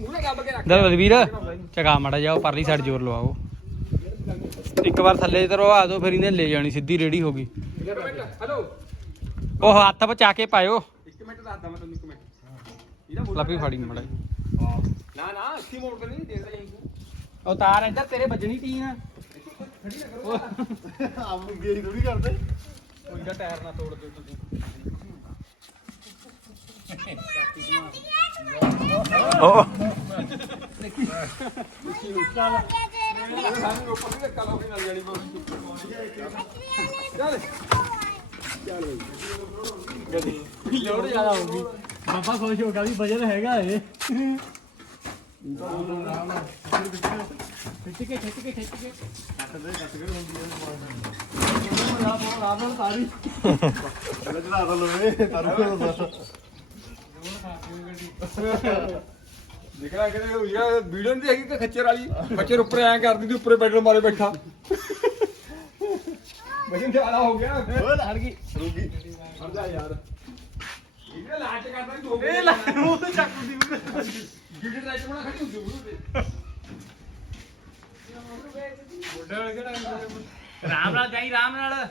ਮੂਹਰੇ ਗੱਬ ਕੇ ਰੱਖ ਦਰ ਬਲਵੀਰ ਚਗਾ ਮੜਾ ਜਾਓ ਪਰਲੀ ਸਾਈਡ ਜ਼ੋਰ ਲਵਾਓ। ਇੱਕ ਵਾਰ ਥੱਲੇ ਤਰੋ ਆ ਦੋ ਫਿਰ ਇਹਨੇ ਲੈ ਜਾਣੀ ਸਿੱਧੀ ਰੇੜੀ ਹੋ ਗਈ। ਹੈਲੋ ਉਹ ਹੱਥ ਬਚਾ ਕੇ ਪਾਇਓ। ਇੱਕ ਮਿੰਟ ਦੱਸਦਾ ਮੈਂ ਤੈਨੂੰ ਇੱਕ ਮਿੰਟ ਇਹਦਾ ਬੋਲ ਲੱਭੀ ਫੜੀ ਮੜਾ ਨਾ ਨਾ ਅੱਖੀ ਮੋੜ ਕੇ ਨਹੀਂ ਦੇਖਦਾ ਜਾਈਂ ਤੂੰ ਉਹ ਤਾਰ ਇੱਧਰ ਤੇਰੇ ਵੱਜਣੀ ਟੀਨ ਆਪ ਨੂੰ ਗੇਰੀ ਥੋੜੀ ਕਰਦੇ। ਕੋਈ ਦਾ ਟਾਇਰ ਨਾ ਤੋੜ ਦਿਓ ਤੁਸੀਂ। ਓ ਸਾਨੂੰ ਉੱਪਰ ਦੀ ਧੱਕਾ ਲਾਉਣੀ ਨਾਲ ਜਾਣੀ ਚੱਲ ਲੋਡ ਜ਼ਿਆਦਾ ਹੋਊਗੀ ਬਾਬਾ ਖੁਸ਼ ਹੋ ਗਿਆ ਵੀ ਵਜਨ ਹੈਗਾ ਏ ਖਿੱਚ ਕੇ ਖਿੱਚ ਕੇ ਖਿੱਚ ਕੇ ਰਾਮ ਨਾਲ ਸਾਰੀ ਚਲੇ ਚੜਾ ਤਾਂ ਲੋਏ ਤਾਰੂ ਕੋ ਦੱਸ ਨਿਕਲਿਆ ਕਿਤੇ ਉਹ ਜਿਹੜਾ ਵੀਡੀਓ ਨਹੀਂ ਹੈਗੀ ਕਿ ਖੱਚਰ ਵਾਲੀ। ਖੱਚਰ ਉੱਪਰ ਐਂ ਕਰਦੀ ਤੇ ਉੱਪਰੇ ਬੈਡਰੂਮ ਵਾਲੇ ਬੈਠਾ। ਮਸ਼ੀਨ ਤੇ ਆਲਾ ਹੋ ਗਿਆ। ਓਏ ਹਟ ਗਈ। ਰੁਕੀ। ਹਟ ਜਾ ਯਾਰ। ਇਹਨੇ ਲਾਟ ਕਰਦਾ ਦੋ ਇਹ ਲਾ ਉਹ ਤੇ ਚੱਕ ਦੀ ਵੀਡੀਓ ਰਾਈਟ ਬਣਾ ਖੜੀ ਹੁੰਦੀ ਉਹ ਤੇ ਰਾਮ ਨਾਲ ਜਾਈ ਰਾਮ ਨਾਲ।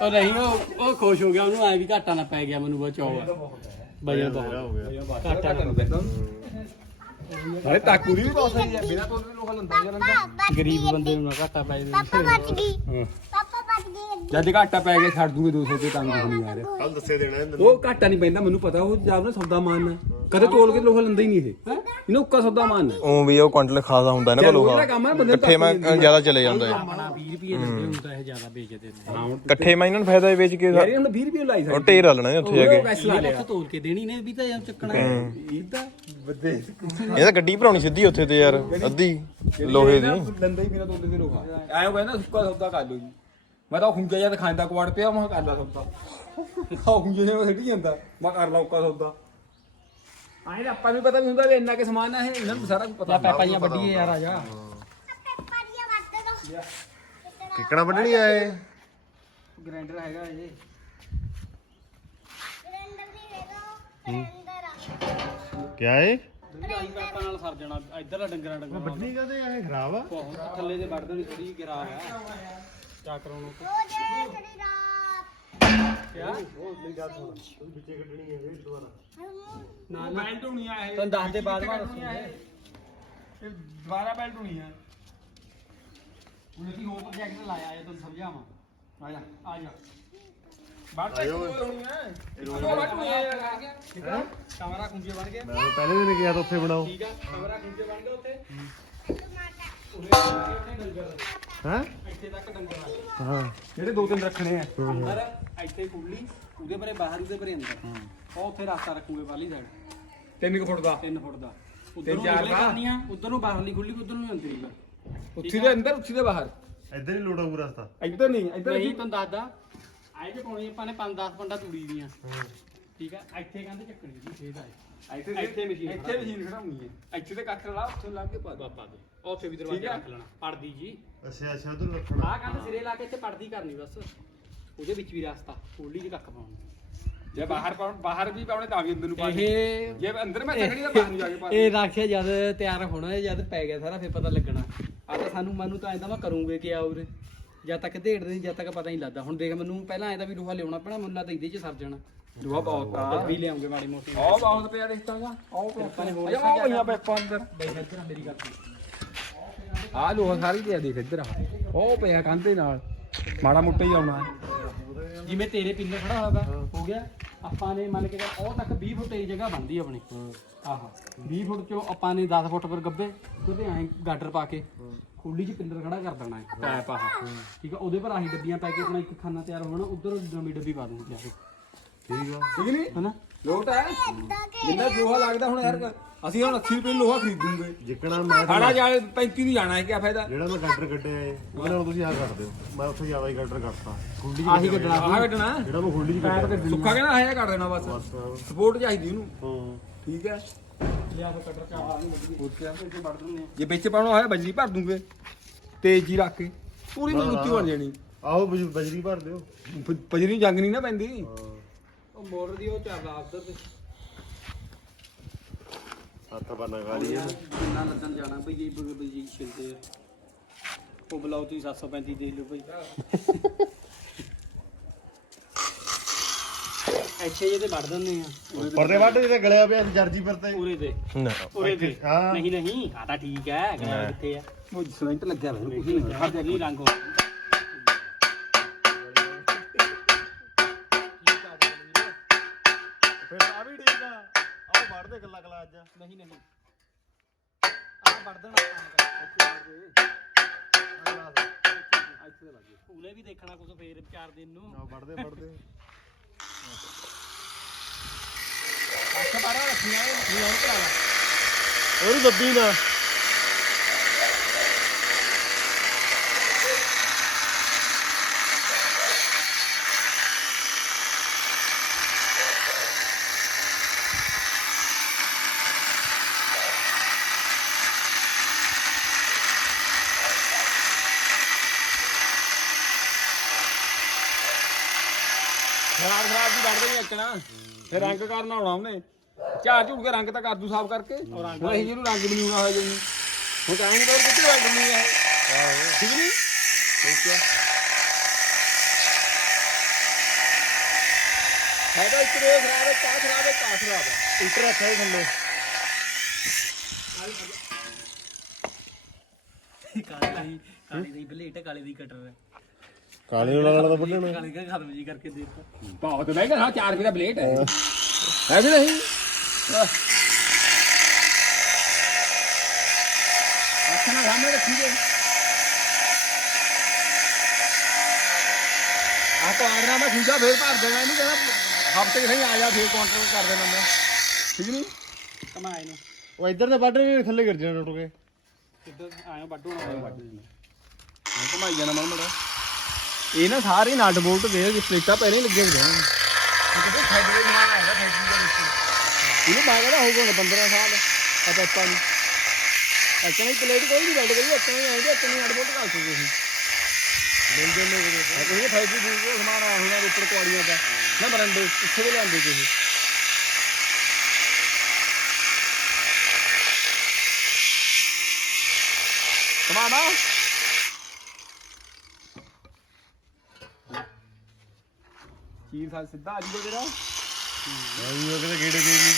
ਉਹ ਨਹੀਂ ਉਹ ਉਹ ਖੁਸ਼ ਹੋ ਗਿਆ ਉਹਨੂੰ ਐ ਵੀ ਘਾਟਾ ਨਾ ਪੈ ਗਿਆ ਮੈਨੂੰ ਆ ਵਜਨ ਬਹੁਤ। ਹੋ ਗਿਆ। ਘਾਟਾ ਨੂੰ ਪੈਂਦਾ ਅਰੇ ਟਾਕੂ ਦੀ ਵੀ ਬਹੁਤ ਸਹੀ ਹੈ ਬਿਨਾ ਤੋਂ ਵੀ ਲੋਹਾ ਲੰਦਾ ਪਾਪਾ ਬਚ ਗਰੀਬ ਬੰਦੇ ਨੂੰ ਨਾ ਘਾਟਾ ਪੈ ਪਾਪਾ ਜਾਵੇ ਬਚ ਗਈ। ਪਾਪਾ ਬਚ ਗਈ ਜਦ ਘਾਟਾ ਪੈ ਗਿਆ ਛੱਡ ਦੂੰਗੇ 200 ਤੇ ਤੰਗ ਨਹੀਂ ਯਾਰ। ਕੱਲ ਦੱਸੇ ਦੇਣਾ ਇਹਨੂੰ। ਉਹ ਘਾਟਾ ਨਹੀਂ ਪੈਂਦਾ ਮੈਨੂੰ ਪਤਾ ਉਹ ਜਦ ਨਾ ਸੌਦਾ ਮਾਨ ਕਦੇ ਤੋਲ ਕੇ ਲੋਹਾ ਲੰਦਾ ਹੀ ਨਹੀਂ ਇਹ। ਇਹਨੂੰ ਉੱਕਾ ਸੌਦਾ ਮਾਨ। ਉਹ ਵੀ ਉਹ ਕੁਆਂਟਲ ਖਾਸਾ ਹੁੰਦਾ ਇਹਨਾਂ ਕੋਲ ਲੋਹਾ ਜਿਹੜਾ ਕੰਮ ਹੈ ਬੰਦੇ ਨੂੰ ਇਕੱਠੇ ਮੈਂ ਜ਼ਿਆਦਾ ਚਲੇ ਜਾਂਦਾ ਹੈ ਆਪਣਾ 20 ਰੁਪਏ ਦਿੰਦੇ ਹੁੰਦਾ ਇਹ ਜ਼ਿਆਦਾ ਵੇਚਦੇ ਨੇ। ਇਕੱਠੇ ਮੈਂ ਇਹਨਾਂ ਨੂੰ ਫਾਇਦਾ ਵੇਚ ਕੇ ਯਾਰ ਇਹ ਹੁਣ 20 ਰੁਪਏ ਲਾਈ ਉਹ ਢੇਰ ਹਲਣਾ ਨੇ ਉੱਥੇ ਜਾ ਕੇ। ਪੈਸੇ ਲਾ ਇਹ ਲਿਆ। ਲੱਖ ਤੋਲ ਕੇ ਦੇਣੀ ਨੇ ਵੀ ਤਾਂ ਯਾਰ ਚੱਕਣਾ ਇਹ ਤਾਂ ਇਹ ਤਾਂ ਗੱਡੀ ਭਰਾਉਣੀ ਸਿੱਧੀ ਉੱਥੇ ਤੇ ਯਾਰ ਅੱਧੀ ਲੋਹੇ ਦੀ। ਲੰਦਾ ਹੀ ਮੇਰਾ ਤੋਲੇ ਦੇ ਲੋਹਾ ਐਂ ਕਹਿੰਦਾ ਸੁੱਕਾ ਸੌਦਾ ਕਰ ਲਓ ਜੀ। ਮੈਂ ਤਾਂ ਖੁੰਜਾ ਜਾਂ ਖਾਂਦਾ ਕੁਆੜ ਪਿਆ ਮੈਂ ਕਿਹਾ ਕਰ ਲਾ ਸੌਦਾ। ਖੁੰਜੇ ਨੇ ਸਿੱਟੀ ਜਾਂਦਾ। ਮੈਂ ਕਰ ਲਾ ਉੱਕਾ ਸੌਦਾ। ਆਏ ਤਾਂ ਆਪਾਂ ਨੂੰ ਪਤਾ ਵੀ ਹੁੰਦਾ ਵੀ ਇੰਨਾ ਕਿ ਸਮਾਨ ਹੈ ਇਹਨਾਂ ਨੂੰ ਸਾਰਾ ਕੁਝ ਪਤਾ ਪੈਪਾਈਆਂ ਵੱਡੀਏ ਯਾਰ ਆ ਜਾ। ਪਾਪਾ ਵੱਟ ਦੋ। ਕਿੱਕਣਾ ਵੱਢਣੀ ਆਏ ਗ੍ਰਾਈਂਡਰ ਹੈਗਾ ਇਹ। ਗ੍ਰੈਂਡਰ ਦੀ ਹੈਗਾ ਗ੍ਰੈਂਡਰ ਆ। ਕਿਆ ਏ ਆਈ ਪੈਪਾਂ ਨਾਲ ਸਰ ਜਾਣਾ ਇੱਧਰ ਦਾ ਡੰਗਰਾਂ ਡੰਗਰਾਂ ਵੱਢਣੀ ਕਦੇ ਇਹ ਖਰਾਬ ਆ? ਬਹੁਤ ਥੱਲੇ ਦੇ ਵੱਢ ਦੇਣੀ ਥੋੜੀ ਗਿਰਾ ਆ ਚਾ ਕਰਾਉਣੋਂ ਉਹ ਜੇ ਤੇਰੀ ਰਾਤ ਕਿਆ? ਵਿੱਚੇ ਕੱਢਣੀ ਹੈ ਇਹ ਦੁਬਾਰਾ। ਨਾ ਨਾ। ਬੈਲਟ ਹੋਣੀ ਆ ਇਹ। ਤੁਹਾਨੂੰ ਦੱਸ ਦੇ ਬਾਅਦ ਬਾਅਦ ਦੱਸੂਗੇ। ਇਹ? ਦੁਬਾਰਾ ਬੈਲਟ ਹੋਣੀ ਆ। ਹੁਣ ਅਸੀਂ ਹੋਰ ਪ੍ਰੋਜੈਕਟ ਲਾਇਆ ਹੈ ਤੁਹਾਨੂੰ ਸਮਝਾਵਾਂ। ਆ ਜਾ ਆ ਜਾ। ਬਾਹਰ ਤੱਕ ਹੋਣੀ ਆ। ਇਹ ਰੋਜ਼ ਆ ਯਾਰ ਠੀਕ ਆ? ਕਮਰਾ ਕੁੰਜੇ ਬਣ ਮੈਂ ਤਾਂ ਪਹਿਲੇ ਦਿਨ ਗਿਆ ਤਾਂ ਉੱਥੇ ਬਣਾਓ। ਠੀਕ ਆ ਕਮਰਾ ਕੁੰਜੇ ਬਣ ਗਏ ਉੱਥੇ। ਹੈ? ਇੱਥੇ ਤੱਕ ਡੰਗਰ ਆ ਗਏ। ਹਾਂ। ਜਿਹੜੇ ਦੋ ਤਿੰਨ ਰੱਖਣੇ ਆ। ਅੰਦਰ ਇੱਥੇ ਕੁੱਲੀ ਉਹਦੇ ਪਰੇ ਬਾਹਰ ਉਹਦੇ ਪਰੇ ਅੰਦਰ। ਉਹ ਉੱਥੇ ਰਸਤਾ ਰੱਖੂਗੇ ਵਾਲੀ ਸਾਈਡ 3 ਫੁੱਟ ਦਾ। 3 ਫੁੱਟ ਦਾ। ਉਧਰ ਨੂੰ ਚਾਰ ਨਿਕਲੇ ਬਾਹਰ? ਕਰਨੀਆਂ ਉਧਰ ਨੂੰ ਖੁੱਲੀ ਉਧਰ ਨੂੰ ਅੰਦਰ ਹੀ ਉੱਥੇ ਦੇ ਅੰਦਰ ਉੱਥੇ ਦੇ ਬਾਹਰ। ਇੱਧਰ ਹੀ ਲੋੜਾ ਪੂਰਾ ਰਸਤਾ। ਇੱਧਰ ਨਹੀਂ ਇੱਧਰ ਨਹੀਂ ਤੁਹਾਨੂੰ ਦੱਸਦਾ। ਆਏ ਤੇ ਪਾਉਣੀ ਆਪਾਂ ਨੇ 5-10 ਪੰਡਾ ਤੂੜੀ ਦੀਆਂ। ਠੀਕ ਆ? ਇੱਥੇ ਕਹਿੰਦੇ ਚੱਕਣੀ ਜੀ ਖੇਤ ਆਏ ਇੱਥੇ ਇੱਥੇ ਮਸ਼ੀਨ ਇੱਥੇ ਮਸ਼ੀਨ ਖੜਾਉਣੀ ਹੈ। ਇੱਥੇ ਤੇ ਕੱਖ ਲਾ ਉੱਥੇ ਲਾ ਕੇ ਪਾ ਦੇ। ਬਾਬਾ ਦੇ। ਉੱਥੇ ਵੀ ਦਰਵਾਜ਼ਾ ਠੀਕ ਆ। ਰੱਖ ਲੈਣਾ। ਪੜਦੀ ਜੀ। ਅੱਛਾ ਅੱਛਾ ਉਧਰ ਰੱਖਣਾ ਆਹ ਕੰਧ ਸਿਰੇ ਲਾ ਕੇ ਇੱਥੇ ਪੜਦੀ ਕਰਨੀ ਬਸ। ਉਹਦੇ ਵਿੱਚ ਵੀ ਰਸਤਾ ਖੋਲੀ ਚ ਕੱਖ ਪਾਉਣਾ ਜੇ ਬਾਹਰ ਪਾਉਣ ਬਾਹਰ ਵੀ ਪਾਉਣੇ ਤਾਂ ਵੀ ਅੰਦਰ ਨੂੰ ਪਾ ਦੇ। ਇਹ ਜੇ ਅੰਦਰ ਮੈਂ ਸਕਣੀ ਤਾਂ ਬਾਹਰ ਨੂੰ ਜਾ ਕੇ ਪਾ ਦੇ। ਇਹ ਰਾਖਿਆ ਜਦ ਤਿਆਰ ਹੋਣਾ ਜਦ ਪੈ ਗਿਆ ਸਾਰਾ ਫਿਰ ਪਤਾ ਲੱਗਣਾ। ਆ ਤਾਂ ਸਾਨੂੰ ਮੈਨੂੰ ਤਾਂ ਐਂ ਤਾਂ ਮੈਂ ਕਰੂੰਗੇ ਕਿ ਆਉ ਉਰੇ। ਜਦ ਤੱਕ ਢੇੜਦੇ ਨਹੀਂ ਜਦ ਤੱਕ ਪਤਾ ਨਹੀਂ ਲੱਗਦਾ। ਹੁਣ ਦੇਖ ਮੈਨੂੰ ਪਹਿਲਾਂ ਐਂ ਤਾਂ ਵੀ ਲੋਹਾ ਲਿਆਉਣਾ ਪੈਣਾ ਮੁੱਲਾ ਤਾਂ ਇਹਦੇ ਚ ਸਰ ਜਾਣਾ। ਦੁਆ ਬਹੁਤ ਆ। ਡੱਬੀ ਲਿਆਉਂਗੇ ਮਾੜੀ ਮੋਟੀ। ਉਹ ਬਹੁਤ ਪਿਆ ਦੇਖਤਾਗਾ ਉਹ ਆਪਾਂ ਨੇ ਹੋਰ ਉਹ ਪਈਆਂ ਪੈਪਾਂ ਅੰਦਰ। ਬਈ ਇੱਧਰ ਮੇਰੀ ਗੱਲ ਸੁਣ। ਆ ਲੋਹਾ ਸਾਰੀ ਤੇ ਦੇਖ ਇੱਧਰ ਆ। ਉਹ ਪਿਆ ਕੰਧੇ ਨਾਲ। ਮਾੜਾ ਮੋਟਾ ਹੀ ਆਉਣਾ। ਜਿਵੇਂ ਤੇਰੇ ਪਿੱਲਰ ਖੜਾ ਹੋਗਾ ਹੋ ਗਿਆ। ਆਪਾਂ ਨੇ ਮੰਨ ਕੇ ਚੱਲ ਉਹ ਤੱਕ 20 ਫੁੱਟ ਦੀ ਜਗ੍ਹਾ ਬਣਦੀ ਆਪਣੀ। ਆਹੋ 20 ਫੁੱਟ ਚੋਂ ਆਪਾਂ ਨੇ 10 ਫੁੱਟ ਪਰ ਗੱਬੇ ਉਹਦੇ ਐਂ ਗਾਡਰ ਪਾ ਕੇ ਖੁੱਲੀ 'ਚ ਪਿੱਲਰ ਖੜਾ ਕਰ ਦੇਣਾ ਹੈ ਪੈਪ ਆਹ। ਠੀਕ ਆ ਉਹਦੇ ਪਰ ਆਹੀ ਡੱਬੀਆਂ ਪੈ ਕੇ ਆਪਣਾ ਇੱਕ ਖਾਨਾ ਤਿਆਰ ਹੋਣਾ ਉਧਰ ਨਵੀਂ ਡੱਬੀ ਪਾ ਦੂੰਗੀ ਠੀਕ ਆ। ਠੀਕ ਨਹੀਂ? ਹਨਾ? ਲੋਟ ਹੈ? ਜਿੰਨਾ ਲੋਹਾ ਲੱਗਦਾ ਹੁਣ ਯਾਰ ਅਸੀਂ ਹੁਣ 80 ਰੁਪਏ ਲੋਹਾ ਖਰੀਦੂਗੇ ਜਿੱਕਣਾ ਮੈਂ ਸਾਡਾ ਜਾਲ 35 ਨੂੰ ਜਾਣਾ ਹੈ ਕੀ ਫਾਇਦਾ? ਜਿਹੜਾ ਮੈਂ ਗਾਡਰ ਕੱਢਿਆ ਏ ਉਹਦੇ ਨਾਲ ਤੁਸੀਂ ਆਹ ਕੱਢ ਦਿਓ। ਮੈਂ ਉੱਥੇ ਜ਼ਿਆਦਾ ਹੀ ਗਾਡਰ ਕੱਢਤਾ ਖੁੰਡੀ ਚ ਆਹੀ ਕੱਢਣਾ ਆਹ ਕੱਢਣਾ ਜਿਹੜਾ ਮੈਂ ਖੁੰਡੀ ਚ ਕੱਢਿਆ ਸੁੱਕਾ ਕਹਿੰਦਾ ਆਇਆ ਕਰ ਦੇਣਾ ਬਸ। ਸਪੋਰਟ ਚਾਹੀਦੀ ਉਹਨੂੰ। ਹਾਂ। ਠੀਕ ਹੈ। ਜੇ ਵਿੱਚ ਪਾਉਣਾ ਹੋਇਆ ਬਜਰੀ ਭਰ ਦੂੰਗੇ। ਤੇਜ਼ ਜੀ ਰੱਖ ਕੇ। ਪੂਰੀ ਮਜ਼ਬੂਤੀ ਬਣ ਜਾਣੀ। ਆਓ ਬਜ- ਬਜਰੀ ਭਰ ਦਿਓ। ਬਜਰੀ ਜੰਗ ਨਹੀਂ ਨਾ ਪੈਂਦੀ। ਮੋਟਰ ਦੀ ਉਹ ਚੱਲਦਾ ਉਧਰ ਤੇ। ਹੱਥ ਬੰਨਾ ਗਾ ਲਈ ਕਿੰਨਾ ਲੱਦਣ ਜਾਣਾ ਬਈ ਜੀ ਬਈ ਬਈ ਜੀ ਛਿਲਦੇ ਆ। ਉਹ ਬਲਾਉ ਤੁਸੀਂ 735 ਦੇ ਲਓ ਬਈ। ਅੱਛੇ ਜਿਹੇ ਤੇ ਵੜ ਦਿੰਦੇ ਆ। ਪਰਦੇ ਵੱਢ ਜਿਹੜਾ ਗਲਿਆ ਪਿਆ ਜਰਜੀ ਪਰ ਤੇ। ਉਰੇ ਤੇ ਨਾ। ਉਰੇ ਤੇ ਹਾਂ। ਨਹੀਂ ਨਹੀਂ ਆ ਤਾਂ ਠੀਕ ਹੈ ਗਲਾ ਕਿੱਥੇ ਆ? ਉਹ ਸਿਮੈਂਟ ਲੱਗਿਆ ਹੋਇਆ ਕੁਝ ਨਹੀਂ ਹਰ ਜਗੀ ਰੰਗ ਹੋ ਫਿਰ ਵੱਢਦੇ ਗੱਲਾਂ ਗਲਾ ਅੱਜ। ਨਹੀਂ ਨਹੀਂ। ਆ ਵੜ ਦੇਣਾ ਉਹਨੇ ਵੀ ਦੇਖਣਾ ਕੁਝ ਫੇਰ ਚਾਰ ਦਿਨ ਨੂੰ। ਆ ਵੱਢਦੇ ਵੱਢਦੇ ਅੱਛਾ ਬਾਰਾ ਰੱਖੀਆਂ ਨਹੀਂ ਹੋਰ ਕਰਾ ਦੱਬੀ ਨਾ। ਖਰਾਬ ਖਰਾਬ ਦੀ ਵੜਦੇ ਨਹੀਂ ਅੱਕਣਾ ਫਿਰ ਰੰਗ ਕਰਨ ਆਉਣਾ ਉਹਨੇ। ਝਾੜ ਝੂੜ ਕੇ ਰੰਗ ਤਾਂ ਕਰ ਦੂ ਸਾਫ਼ ਕਰਕੇ। ਹੁਣ ਅਸੀਂ ਜਿਹਨੂੰ ਰੰਗ ਵੀ ਨਹੀਂ ਆਉਣਾ ਹੋਇਆ ਜਿਹਨੂੰ ਹੁਣ ਤਾਂ ਨਹੀਂ ਕਿੱਥੇ ਰੰਗ ਨਹੀਂ ਹੈ ਠੀਕ ਨਹੀਂ? ਠੀਕ ਹੈ। ਹੈ ਤਾਂ ਇੱਕ ਰੋਜ਼ ਖਰਾਬ ਹੈ ਕਾ ਖਰਾਬ ਹੈ ਕਾ ਖਰਾਬ ਹੈ। ਉੱਤਰ ਰੱਖਿਆ ਇਹ ਥੱਲੇ। ਕਾਲੀ ਦੀ ਬਲੇਟ ਕਾਲੀ ਦੀ ਕਟਰ। ਹੈ ਕਾਲੇ ਵਾਲਾ ਤਾਂ ਵੱਢਣਾ। ਕਾਲੀ ਦਾ ਖਤਮ ਜੀ ਕਰਕੇ ਦੇ ਦਿੱਤਾ। ਬਹੁਤ ਮਹਿੰਗਾ ਹਾਂ 4 ਰੁਪਏ ਦਾ ਪਲੇਟ ਹੈ। ਹੈ। ਵੀ ਨਹੀਂ? ਅੱਛਾ ਨਾ ਸਾਹਮਣੇ ਰੱਖੀ ਜੇ ਆ ਤਾਂ ਆਗਰਾ ਮੈਂ ਖੁੰਝਾ ਫੇਰ ਭਰ ਦੇਣਾ ਇਹਨੂੰ ਕਹਿੰਦਾ ਹਫ਼ਤੇ ਕਿ ਨਹੀਂ ਆ ਜਾ ਫੇਰ ਕਾਊਂਟਰ ਕਰ ਦੇਣਾ ਮੈਂ। ਠੀਕ ਨਹੀਂ? ਕਮਾਏ ਨੂੰ। ਉਹ ਇੱਧਰ ਤੇ ਵੱਢ ਨਹੀਂ ਥੱਲੇ ਗਿਰ ਜਾਣਾ ਟੁੱਟ ਕੇ। ਕਿੱਧਰ? ਆਇਓ ਵੱਡੂ ਨਾ ਵੱਡੂ ਮੈਂ ਘੁਮਾਈ ਜਾਣਾ ਮਨ ਮੜਾ ਇਹ ਨਾ ਸਾਰੇ ਨਟ ਬੋਲਟ ਦੇ ਜਿਸ ਪਲੇਟਾਂ ਪਹਿਲੇ ਹੀ ਲੱਗੇ ਹੁੰਦੇ ਨੇ। ਕਿਤੇ ਫੈਡਰੇ ਸਮਾਨ ਆਉਂਦਾ ਫੈਕਟਰੀ ਦੇ ਵਿੱਚ ਇਹਨੂੰ ਮੈਂ ਕਹਿੰਦਾ ਹੋਊਗਾ 15 ਸਾਲ ਪਤਾ ਆਪਾਂ ਨੂੰ। ਅੱਛਾ ਨਹੀਂ ਪਲੇਟ ਕੋਈ ਨਹੀਂ ਬੈਠ ਗਈ ਅੱਛਾ ਨਹੀਂ ਆਉਂਦੇ ਅੱਛਾ ਨਹੀਂ ਨਟ ਬੋਲਟ ਕਰ ਸਕਦੇ ਸੀ ਮਿਲਦੇ ਨੇ ਕੋਈ ਫੈਕਟਰੀ ਦੀ ਕੋਈ ਸਮਾਨ ਆਇਆ ਹੋਣਾ ਉੱਪਰ ਕੁਆੜੀਆਂ ਦਾ। ਨਾ ਬਰੰਡੇ ਇੱਥੇ ਦੇ ਲਿਆਂਦੇ ਜੇ ਇਹ ਕਮਾਣਾ ਚੀਰ ਸਾਲ ਸਿੱਧਾ ਆ ਜੂਗਾ ਤੇਰਾ। ਆਈ ਉਹ ਕਿਤੇ ਗੇੜੇ ਗਈ ਜੀ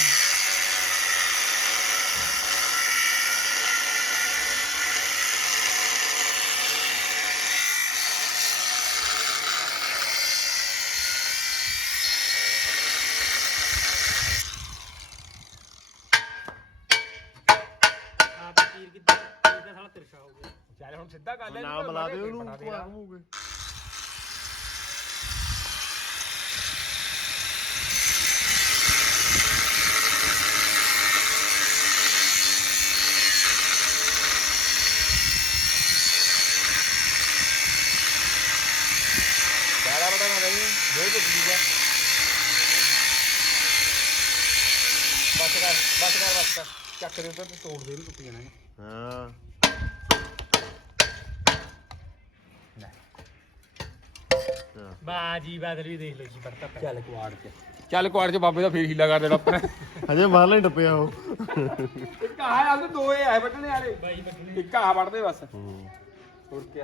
ਆਪ ਤੀਰ ਕਿੱਦਾਂ ਤੀਰ ਦਾ ਸਾਲਾ ਤਿਰਛਾ ਹੋ ਗਿਆ ਚੱਲ ਹੁਣ ਸਿੱਧਾ ਕਰ ਲੈ ਨਾਮ ਲਾ ਦੇ ਉਹਨੂੰ ਘੁਮਾਉਂਗੇ ਜ਼ਿਆਦਾ ਬੜਾ ਨਾ ਰਹੀ ਦੋ ਕੁ ਠੀਕ ਹੈ ਬਸ ਕਰ ਬਸ ਕਰ। ਬਸ ਕਰ ਚੱਕ ਦੇ ਉੱਤੇ ਤੇ ਤੋੜ ਦੇ ਇਹਨੂੰ ਟੁੱਟ ਜਾਣਾ ਇਹਨੇ। ਹਾਂ। ਬਾਜੀ ਬਾਦਲ ਵੀ ਦੇਖ ਲਓ ਜੀ ਪੜਤਾ ਚੱਲ ਕੁਆੜ ਚ। ਚੱਲ ਕੁਆੜ ਚ ਬਾਬੇ ਦਾ ਫੇਰ ਹੀਲਾ ਕਰ ਦੇਣਾ ਆਪਣੇ। ਹਜੇ ਬਾਹਰਲਾ ਹੀ ਟੱਪਿਆ ਉਹ। ਇੱਕ ਆਹ ਆ ਤੇ ਦੋ ਇਹ ਆਏ ਵੱਢਣੇ ਵਾਲੇ। ਬਾਈ ਬੱਟਣੇ ਇੱਕ ਆਹ ਵੱਢਦੇ ਬਸ। ਹੋਰ ਕੀ